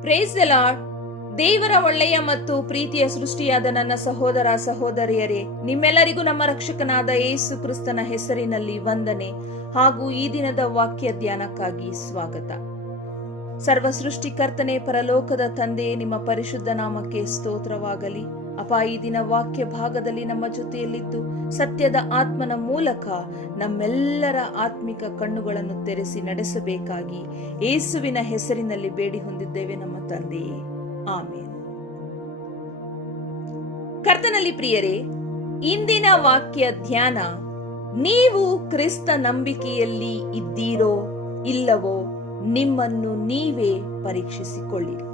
Praise lord ದೇವರ ಒಳ್ಳೆಯ ಮತ್ತು ಪ್ರೀತಿಯ ಸೃಷ್ಟಿಯಾದ ನನ್ನ ಸಹೋದರ ಸಹೋದರಿಯರೇ, ನಿಮ್ಮೆಲ್ಲರಿಗೂ ನಮ್ಮ ರಕ್ಷಕನಾದ ಯೇಸು ಕ್ರಿಸ್ತನ ಹೆಸರಿನಲ್ಲಿ ವಂದನೆ ಹಾಗೂ ಈ ದಿನದ ವಾಕ್ಯ ಧ್ಯಾನಕ್ಕಾಗಿ ಸ್ವಾಗತ. ಸರ್ವ ಸೃಷ್ಟಿಕರ್ತನೆ ಪರಲೋಕದ ತಂದೆಯೇ, ನಿಮ್ಮ ಪರಿಶುದ್ಧ ನಾಮಕ್ಕೆ ಸ್ತೋತ್ರವಾಗಲಿ. ಅಪ ಈ ದಿನ ವಾಕ್ಯ ಭಾಗದಲ್ಲಿ ನಮ್ಮ ಜೊತೆಯಲ್ಲಿದ್ದು ಸತ್ಯದ ಆತ್ಮನ ಮೂಲಕ ನಮ್ಮೆಲ್ಲರ ಆತ್ಮಿಕ ಕಣ್ಣುಗಳನ್ನು ತೆರೆಸಿ ನಡೆಸಬೇಕಾಗಿ ಏಸುವಿನ ಹೆಸರಿನಲ್ಲಿ ಬೇಡಿ ಹೊಂದಿದ್ದೇವೆ ನಮ್ಮ ತಂದೆಯೇ ಆಮೇನ್. ಕರ್ತನಲ್ಲಿ ಪ್ರಿಯರೇ, ಇಂದಿನ ವಾಕ್ಯ ಧ್ಯಾನ, ನೀವು ಕ್ರಿಸ್ತ ನಂಬಿಕೆಯಲ್ಲಿ ಇದ್ದೀರೋ ಇಲ್ಲವೋ ನಿಮ್ಮನ್ನು ನೀವೇ ಪರೀಕ್ಷಿಸಿಕೊಳ್ಳಿರಿ.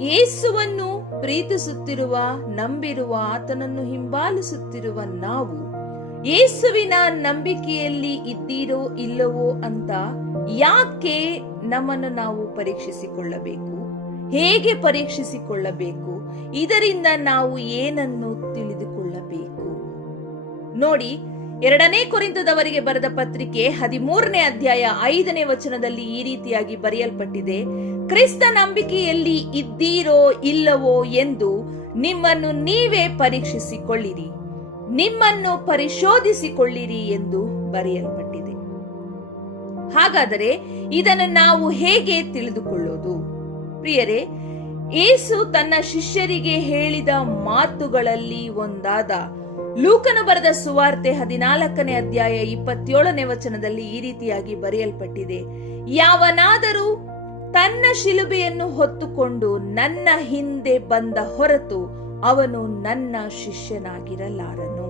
ಯೇಸುವನ್ನು ಪ್ರೀತಿಸುತ್ತಿರುವ, ನಂಬಿರುವ, ಆತನನ್ನು ಹಿಂಬಾಲಿಸುತ್ತಿರುವ ನಾವು ಯೇಸುವಿನ ನಂಬಿಕೆಯಲ್ಲಿ ಇದ್ದೀರೋ ಇಲ್ಲವೋ ಅಂತ ಯಾಕೆ ನಮ್ಮನ್ನು ನಾವು ಪರೀಕ್ಷಿಸಿಕೊಳ್ಳಬೇಕು? ಹೇಗೆ ಪರೀಕ್ಷಿಸಿಕೊಳ್ಳಬೇಕು? ಇದರಿಂದ ನಾವು ಏನನ್ನು ತಿಳಿದುಕೊಳ್ಳಬೇಕು? ನೋಡಿ ಎರಡನೇ ಕೊರಿಂತದವರಿಗೆ ಬರೆದ ಪತ್ರಿಕೆ ಹದಿಮೂರನೇ ಅಧ್ಯಾಯ ಐದನೇ ವಚನದಲ್ಲಿ ಈ ರೀತಿಯಾಗಿ ಬರೆಯಲ್ಪಟ್ಟಿದೆ, ಕ್ರಿಸ್ತ ನಂಬಿಕೆಯಲ್ಲಿ ಇದ್ದೀರೋ ಇಲ್ಲವೋ ಎಂದು ನಿಮ್ಮನ್ನು ನೀವೇ ಪರೀಕ್ಷಿಸಿಕೊಳ್ಳಿರಿ, ನಿಮ್ಮನ್ನು ಪರಿಶೋಧಿಸಿಕೊಳ್ಳಿರಿ ಎಂದು ಬರೆಯಲ್ಪಟ್ಟಿದೆ. ಹಾಗಾದರೆ ಇದನ್ನು ನಾವು ಹೇಗೆ ತಿಳಿದುಕೊಳ್ಳೋದು? ಪ್ರಿಯರೇ, ಏಸು ತನ್ನ ಶಿಷ್ಯರಿಗೆ ಹೇಳಿದ ಮಾತುಗಳಲ್ಲಿ ಒಂದಾದ ಲೂಕನು ಬರೆದ ಸುವಾರ್ತೆ ಹದಿನಾಲ್ಕನೇ ಅಧ್ಯಾಯ ಇಪ್ಪತ್ತೇಳನೇ ವಚನದಲ್ಲಿ ಈ ರೀತಿಯಾಗಿ ಬರೆಯಲ್ಪಟ್ಟಿದೆ. ಯಾವನಾದರೂ ತನ್ನ ಶಿಲುಬೆಯನ್ನು ಹೊತ್ತುಕೊಂಡು ನನ್ನ ಹಿಂದೆ ಬಂದ ಹೊರತು ಅವನು ನನ್ನ ಶಿಷ್ಯನಾಗಿರಲಾರನು.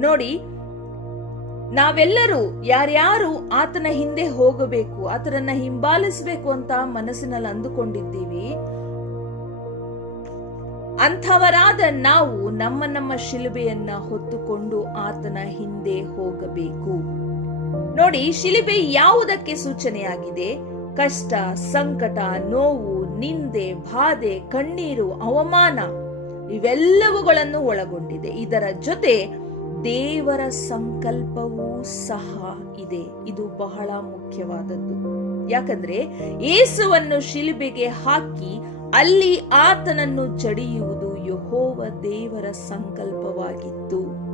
ನೋಡಿ, ನಾವೆಲ್ಲರೂ ಯಾರ್ಯಾರು ಆತನ ಹಿಂದೆ ಹೋಗಬೇಕು, ಆತನನ್ನ ಹಿಂಬಾಲಿಸಬೇಕು ಅಂತ ಮನಸ್ಸಿನಲ್ಲಿ ಅಂದುಕೊಂಡಿದ್ದೀವಿ ಅಂಥವರಾದ ನಾವು ನಮ್ಮ ನಮ್ಮ ಶಿಲುಬೆಯನ್ನ ಹೊತ್ತುಕೊಂಡು ಆತನ ಹಿಂದೆ ಹೋಗಬೇಕು. ನೋಡಿ, ಶಿಲುಬೆ ಯಾವುದಕ್ಕೆ ಸೂಚನೆಯಾಗಿದೆ? ಕಷ್ಟ, ಸಂಕಟ, ನೋವು, ನಿಂದೆ, ಬಾಧೆ, ಕಣ್ಣೀರು, ಅವಮಾನ ಇವೆಲ್ಲವುಗಳನ್ನು ಒಳಗೊಂಡಿದೆ. ಇದರ ಜೊತೆ ದೇವರ ಸಂಕಲ್ಪವೂ ಸಹ ಇದೆ. ಇದು ಬಹಳ ಮುಖ್ಯವಾದದ್ದು. ಯಾಕಂದ್ರೆ, ಏಸುವನ್ನು ಶಿಲುಬೆಗೆ ಹಾಕಿ ಅಲ್ಲಿ ಆತನನ್ನು ಜಡಿಯುವುದು ಯಹೋವ ದೇವರ ಸಂಕಲ್ಪವಾಗಿತ್ತು.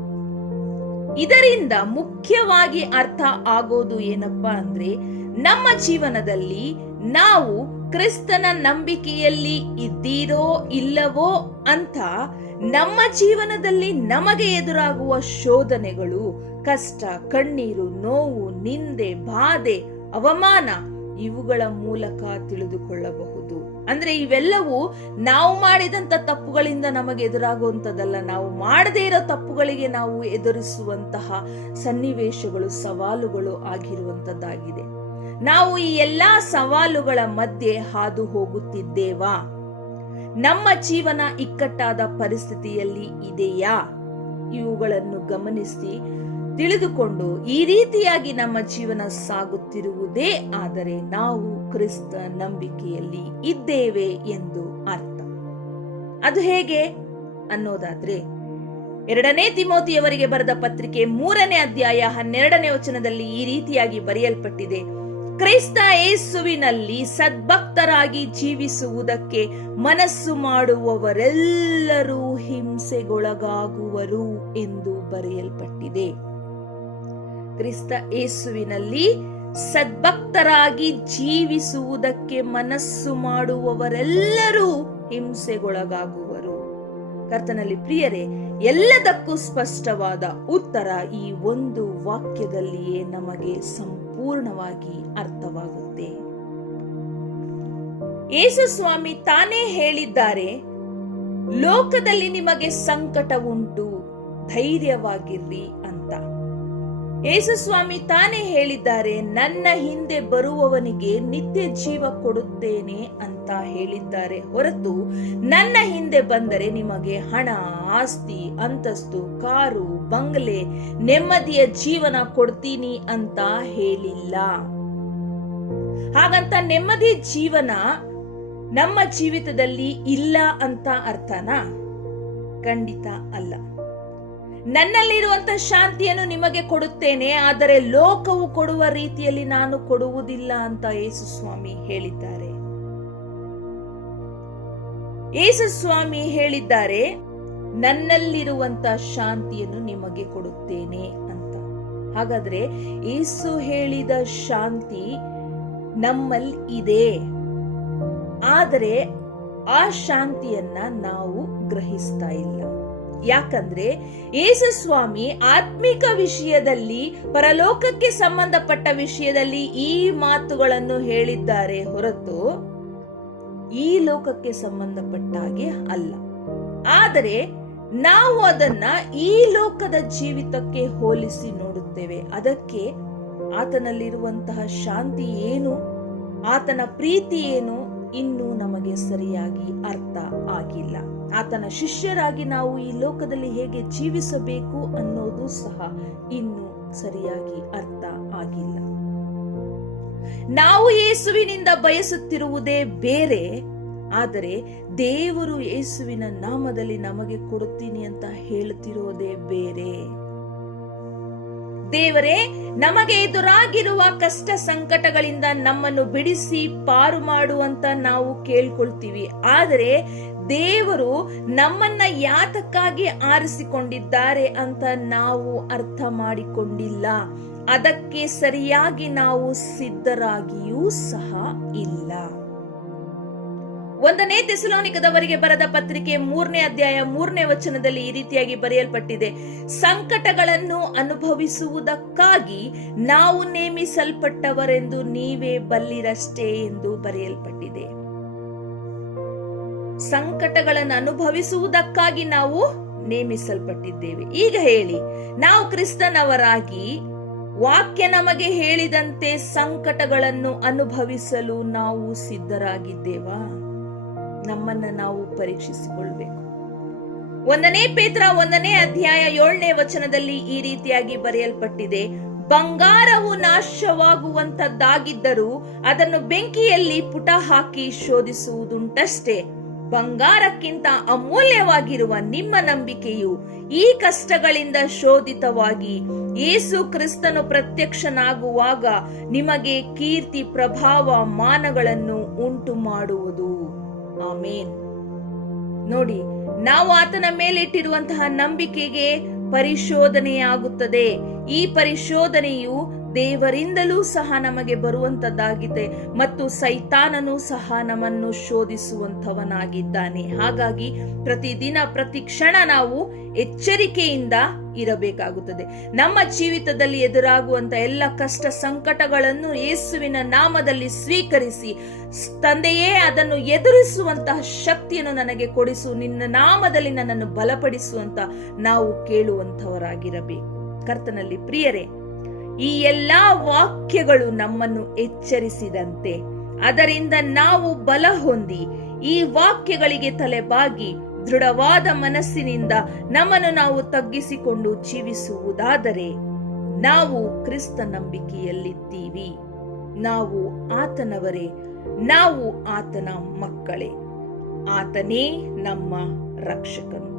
ಇದರಿಂದ ಮುಖ್ಯವಾಗಿ ಅರ್ಥ ಆಗೋದು ಏನಪ್ಪಾ ಅಂದ್ರೆ, ನಮ್ಮ ಜೀವನದಲ್ಲಿ ನಾವು ಕ್ರಿಸ್ತನ ನಂಬಿಕೆಯಲ್ಲಿ ಇದ್ದೀರೋ ಇಲ್ಲವೋ ಅಂತ ನಮ್ಮ ಜೀವನದಲ್ಲಿ ನಮಗೆ ಎದುರಾಗುವ ಶೋಧನೆಗಳು, ಕಷ್ಟ, ಕಣ್ಣೀರು, ನೋವು, ನಿಂದೆ, ಬಾಧೆ, ಅವಮಾನ ಇವುಗಳ ಮೂಲಕ ತಿಳಿದುಕೊಳ್ಳಬಹುದು. ಅಂದ್ರೆ ಇವೆಲ್ಲವೂ ನಾವು ಮಾಡಿದಂತ ತಪ್ಪುಗಳಿಂದ ನಮಗೆ ಎದುರಾಗುವಂತದಲ್ಲ ನಾವು ಮಾಡದೇ ಇರೋ ತಪ್ಪುಗಳಿಗೆ ನಾವು ಎದುರಿಸುವಂತಹ ಸನ್ನಿವೇಶಗಳು, ಸವಾಲುಗಳು ಆಗಿರುವಂತದ್ದಾಗಿದೆ ನಾವು ಈ ಎಲ್ಲಾ ಸವಾಲುಗಳ ಮಧ್ಯೆ ಹಾದು ಹೋಗುತ್ತಿದ್ದೇವಾ? ನಮ್ಮ ಜೀವನ ಇಕ್ಕಟ್ಟಾದ ಪರಿಸ್ಥಿತಿಯಲ್ಲಿ ಇದೆಯಾ? ಇವುಗಳನ್ನು ಗಮನಿಸಿ ತಿಳಿದುಕೊಂಡು ಈ ರೀತಿಯಾಗಿ ನಮ್ಮ ಜೀವನ ಸಾಗುತ್ತಿರುವುದೇ ಆದರೆ ನಾವು ಕ್ರಿಸ್ತ ನಂಬಿಕೆಯಲ್ಲಿ ಇದ್ದೇವೆ ಎಂದು ಅರ್ಥ. ಅದು ಹೇಗೆ? ಅನ್ನೋದಾದ್ರೆ, ಎರಡನೇ ತಿಮೋತಿಯವರಿಗೆ ಬರೆದ ಪತ್ರಿಕೆ ಮೂರನೇ ಅಧ್ಯಾಯ ಹನ್ನೆರಡನೇ ವಚನದಲ್ಲಿ ಈ ರೀತಿಯಾಗಿ ಬರೆಯಲ್ಪಟ್ಟಿದೆ. ಕ್ರೈಸ್ತ ಯೇಸುವಿನಲ್ಲಿ ಸದ್ಭಕ್ತರಾಗಿ ಜೀವಿಸುವುದಕ್ಕೆ ಮನಸ್ಸು ಮಾಡುವವರೆಲ್ಲರೂ ಹಿಂಸೆಗೊಳಗಾಗುವರು ಎಂದು ಬರೆಯಲ್ಪಟ್ಟಿದೆ. ಕ್ರಿಸ್ತ ಯೇಸುವಿನಲ್ಲಿ ಸದ್ಭಕ್ತರಾಗಿ ಜೀವಿಸುವುದಕ್ಕೆ ಮನಸ್ಸು ಮಾಡುವವರೆಲ್ಲರೂ ಹಿಂಸೆಗೊಳಗಾಗುವರು. ಕರ್ತನಲ್ಲಿ ಪ್ರಿಯರೇ, ಎಲ್ಲದಕ್ಕೂ ಸ್ಪಷ್ಟವಾದ ಉತ್ತರ ಈ ಒಂದು ವಾಕ್ಯದಲ್ಲಿಯೇ ನಮಗೆ ಸಂಪೂರ್ಣವಾಗಿ ಅರ್ಥವಾಗುತ್ತೆ. ಯೇಸು ಸ್ವಾಮಿ ತಾನೇ ಹೇಳಿದ್ದಾರೆ, ಲೋಕದಲ್ಲಿ ನಿಮಗೆ ಸಂಕಟ ಉಂಟು ಧೈರ್ಯವಾಗಿರ್ರಿ ಯೇಸುಸ್ವಾಮಿ ತಾನೇ ಹೇಳಿದ್ದಾರೆ, ನನ್ನ ಹಿಂದೆ ಬರುವವನಿಗೆ ನಿತ್ಯ ಜೀವ ಕೊಡುತ್ತೇನೆ ಅಂತ ಹೇಳಿದ್ದಾರೆ. ಹೊರತು ನನ್ನ ಹಿಂದೆ ಬಂದರೆ ನಿಮಗೆ ಹಣ, ಆಸ್ತಿ, ಅಂತಸ್ತು, ಕಾರು, ಬಂಗ್ಲೆ, ನೆಮ್ಮದಿಯ ಜೀವನ ಕೊಡ್ತೀನಿ ಅಂತ ಹೇಳಿಲ್ಲ. ಹಾಗಂತ ನೆಮ್ಮದಿ ಜೀವನ ನಮ್ಮ ಜೀವಿತದಲ್ಲಿ ಇಲ್ಲ ಅಂತ ಅರ್ಥನಾ? ಖಂಡಿತ ಅಲ್ಲ. ನನ್ನಲ್ಲಿರುವಂತ ಶಾಂತಿಯನ್ನು ನಿಮಗೆ ಕೊಡುತ್ತೇನೆ, ಆದರೆ ಲೋಕವು ಕೊಡುವ ರೀತಿಯಲ್ಲಿ ನಾನು ಕೊಡುವುದಿಲ್ಲ ಅಂತ ಯೇಸು ಸ್ವಾಮಿ ಹೇಳಿದ್ದಾರೆ. ಯೇಸು ಸ್ವಾಮಿ ಹೇಳಿದ್ದಾರೆ ನನ್ನಲ್ಲಿರುವಂತ ಶಾಂತಿಯನ್ನು ನಿಮಗೆ ಕೊಡುತ್ತೇನೆ ಅಂತ. ಹಾಗಾದ್ರೆ ಯೇಸು ಹೇಳಿದ ಶಾಂತಿ ನಮ್ಮಲ್ಲಿ ಇದೆ. ಆದರೆ ಆ ಶಾಂತಿಯನ್ನ ನಾವು ಗ್ರಹಿಸ್ತಾ ಇಲ್ಲ. ಯಾಕಂದ್ರೆ ಯೇಸು ಸ್ವಾಮಿ ಆತ್ಮಿಕ ವಿಷಯದಲ್ಲಿ, ಪರಲೋಕಕ್ಕೆ ಸಂಬಂಧಪಟ್ಟ ವಿಷಯದಲ್ಲಿ ಈ ಮಾತುಗಳನ್ನು ಹೇಳಿದ್ದಾರೆ ಹೊರತು ಈ ಲೋಕಕ್ಕೆ ಸಂಬಂಧಪಟ್ಟ ಹಾಗೆ ಅಲ್ಲ. ಆದರೆ ನಾವು ಅದನ್ನ ಈ ಲೋಕದ ಜೀವಿತಕ್ಕೆ ಹೋಲಿಸಿ ನೋಡುತ್ತೇವೆ. ಅದಕ್ಕೆ ಆತನಲ್ಲಿರುವಂತಹ ಶಾಂತಿ ಏನು? ಆತನ ಪ್ರೀತಿ ಏನು? ಇನ್ನೂ ನಮಗೆ ಸರಿಯಾಗಿ ಅರ್ಥ ಆಗಿಲ್ಲ. ಆತನ ಶಿಷ್ಯರಾಗಿ ನಾವು ಈ ಲೋಕದಲ್ಲಿ ಹೇಗೆ ಜೀವಿಸಬೇಕು ಅನ್ನೋದು ಸಹ ಇನ್ನೂ ಸರಿಯಾಗಿ ಅರ್ಥ ಆಗಿಲ್ಲ. ನಾವು ಯೇಸುವಿನಿಂದ ಬಯಸುತ್ತಿರುವುದೇ ಬೇರೆ, ಆದರೆ ದೇವರು ಯೇಸುವಿನ ನಾಮದಲ್ಲಿ ನಮಗೆ ಕೊಡುತ್ತೀನಿ ಅಂತ ಹೇಳುತ್ತಿರುವುದೇ ಬೇರೆ. ದೇವರೇ, ನಮಗೆ ಎದುರಾಗಿರುವ ಕಷ್ಟ ಸಂಕಟಗಳಿಂದ ನಮ್ಮನ್ನು ಬಿಡಿಸಿ ಪಾರು ಮಾಡುವಂತ ನಾವು ಕೇಳ್ಕೊಳ್ತೀವಿ. ಆದರೆ ದೇವರು ನಮ್ಮನ್ನ ಯಾತಕ್ಕಾಗಿ ಆರಿಸಿಕೊಂಡಿದ್ದಾರೆ ಅಂತ ನಾವು ಅರ್ಥ ಮಾಡಿಕೊಂಡಿಲ್ಲ. ಅದಕ್ಕೆ ಸರಿಯಾಗಿ ನಾವು ಸಿದ್ಧರಾಗಿಯೂ ಸಹ ಇಲ್ಲ. ಒಂದನೇ ತೆಸಲೋನಿಕದವರಿಗೆ ಬರೆದ ಪತ್ರಿಕೆ ಮೂರನೇ ಅಧ್ಯಾಯ ಮೂರನೇ ವಚನದಲ್ಲಿ ಈ ರೀತಿಯಾಗಿ ಬರೆಯಲ್ಪಟ್ಟಿದೆ. ಸಂಕಟಗಳನ್ನು ಅನುಭವಿಸುವುದಕ್ಕಾಗಿ ನಾವು ನೇಮಿಸಲ್ಪಟ್ಟವರೆಂದು ನೀವೇ ಬಲ್ಲಿರಷ್ಟೇ ಎಂದು ಬರೆಯಲ್ಪಟ್ಟಿದೆ. ಸಂಕಟಗಳನ್ನು ಅನುಭವಿಸುವುದಕ್ಕಾಗಿ ನಾವು ನೇಮಿಸಲ್ಪಟ್ಟಿದ್ದೇವೆ. ಈಗ ಹೇಳಿ, ನಾವು ಕ್ರಿಸ್ತನವರಾಗಿ ವಾಕ್ಯ ನಮಗೆ ಹೇಳಿದಂತೆ ಸಂಕಟಗಳನ್ನು ಅನುಭವಿಸಲು ನಾವು ಸಿದ್ಧರಾಗಿದ್ದೇವಾ? ನಮ್ಮನ್ನ ನಾವು ಪರೀಕ್ಷಿಸಿಕೊಳ್ಬೇಕು. ಒಂದನೇ ಪೇತ್ರ ಒಂದನೇ ಅಧ್ಯಾಯ ಏಳನೇ ವಚನದಲ್ಲಿ ಈ ರೀತಿಯಾಗಿ ಬರೆಯಲ್ಪಟ್ಟಿದೆ, ಬಂಗಾರವು ನಾಶವಾಗುವಂತದ್ದಾಗಿದ್ದರೂ ಅದನ್ನು ಬೆಂಕಿಯಲ್ಲಿ ಪುಟ ಹಾಕಿ ಶೋಧಿಸುವುದುಂಟಷ್ಟೇ. ಬಂಗಾರಕ್ಕಿಂತ ಅಮೂಲ್ಯವಾಗಿರುವ ನಿಮ್ಮ ನಂಬಿಕೆಯು ಈ ಕಷ್ಟಗಳಿಂದ ಶೋಧಿತವಾಗಿ ಯೇಸು ಕ್ರಿಸ್ತನು ಪ್ರತ್ಯಕ್ಷನಾಗುವಾಗ ನಿಮಗೆ ಕೀರ್ತಿ, ಪ್ರಭಾವ, ಮಾನಗಳನ್ನು ಉಂಟು ಮಾಡುವುದು ಆಮೇನ್. ನೋಡಿ ನಾವು ಆತನ ಮೇಲೆ ಇಟ್ಟಿರುವಂತಹ ನಂಬಿಕೆಗೆ ಪರಿಶೋಧನೆಯಾಗುತ್ತದೆ. ಈ ಪರಿಶೋಧನೆಯು ದೇವರಿಂದಲೂ ಸಹ ನಮಗೆ ಬರುವಂತದ್ದಾಗಿದೆ ಮತ್ತು ಸೈತಾನನು ಸಹ ನಮ್ಮನ್ನು ಶೋಧಿಸುವಂತವನಾಗಿದ್ದಾನೆ ಹಾಗಾಗಿ ಪ್ರತಿದಿನ, ಪ್ರತಿ ಕ್ಷಣ ನಾವು ಎಚ್ಚರಿಕೆಯಿಂದ ಇರಬೇಕಾಗುತ್ತದೆ. ನಮ್ಮ ಜೀವಿತದಲ್ಲಿ ಎದುರಾಗುವಂತ ಎಲ್ಲ ಕಷ್ಟ ಸಂಕಟಗಳನ್ನು ಯೇಸುವಿನ ನಾಮದಲ್ಲಿ ಸ್ವೀಕರಿಸಿ, ತಂದೆಯೇ ಅದನ್ನು ಎದುರಿಸುವಂತಹ ಶಕ್ತಿಯನ್ನು ನನಗೆ ಕೊಡಿಸು, ನಿನ್ನ ನಾಮದಲ್ಲಿ ನನ್ನನ್ನು ಬಲಪಡಿಸುವಂತ ನಾವು ಕೇಳುವಂತವರಾಗಿರಬೇಕು ಕರ್ತನಲ್ಲಿ ಪ್ರಿಯರೇ ಈ ಎಲ್ಲಾ ವಾಕ್ಯಗಳು ನಮ್ಮನ್ನು ಎಚ್ಚರಿಸಿದಂತೆ. ಅದರಿಂದ ನಾವು ಬಲ ಹೊಂದಿ, ಈ ವಾಕ್ಯಗಳಿಗೆ ತಲೆಬಾಗಿ, ದೃಢವಾದ ಮನಸ್ಸಿನಿಂದ ನಮ್ಮನ್ನು ನಾವು ತಗ್ಗಿಸಿಕೊಂಡು ಜೀವಿಸುವುದಾದರೆ ನಾವು ಕ್ರಿಸ್ತ ನಂಬಿಕೆಯಲ್ಲಿದ್ದೀವಿ. ನಾವು ಆತನವರೇ, ನಾವು ಆತನ ಮಕ್ಕಳೇ. ಆತನೇ ನಮ್ಮ ರಕ್ಷಕನು.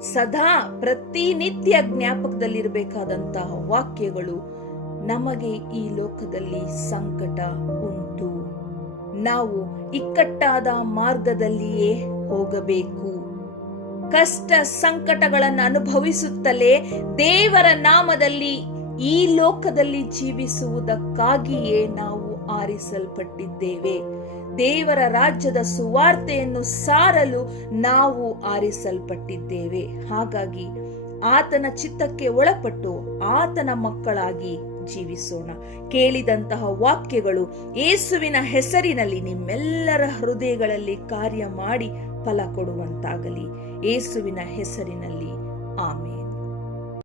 ಸದಾ ಪ್ರತಿನಿತ್ಯ ಜ್ಞಾಪಕದಲ್ಲಿರಬೇಕಾದಂತಹ ವಾಕ್ಯಗಳು ನಮಗೆ ಈ ಲೋಕದಲ್ಲಿ ಸಂಕಟ ಉಂಟು. ನಾವು ಇಕ್ಕಟ್ಟಾದ ಮಾರ್ಗದಲ್ಲಿಯೇ ಹೋಗಬೇಕು. ಕಷ್ಟ ಸಂಕಟಗಳನ್ನು ಅನುಭವಿಸುತ್ತಲೇ ದೇವರ ನಾಮದಲ್ಲಿ ಈ ಲೋಕದಲ್ಲಿ ಜೀವಿಸುವುದಕ್ಕಾಗಿಯೇ ನಾವು ಆರಿಸಲ್ಪಟ್ಟಿದ್ದೇವೆ. ದೇವರ ರಾಜ್ಯದ ಸುವಾರ್ತೆಯನ್ನು ಸಾರಲು ನಾವು ಆರಿಸಲ್ಪಟ್ಟಿದ್ದೇವೆ. ಹಾಗಾಗಿ ಆತನ ಚಿತ್ತಕ್ಕೆ ಒಳಪಟ್ಟು ಆತನ ಮಕ್ಕಳಾಗಿ ಜೀವಿಸೋಣ. ಕೇಳಿದಂತಹ ವಾಕ್ಯಗಳು ಯೇಸುವಿನ ಹೆಸರಿನಲ್ಲಿ ನಿಮ್ಮೆಲ್ಲರ ಹೃದಯಗಳಲ್ಲಿ ಕಾರ್ಯ ಮಾಡಿ ಫಲ ಕೊಡುವಂತಾಗಲಿ. ಯೇಸುವಿನ ಹೆಸರಿನಲ್ಲಿ ಆಮೇಲೆ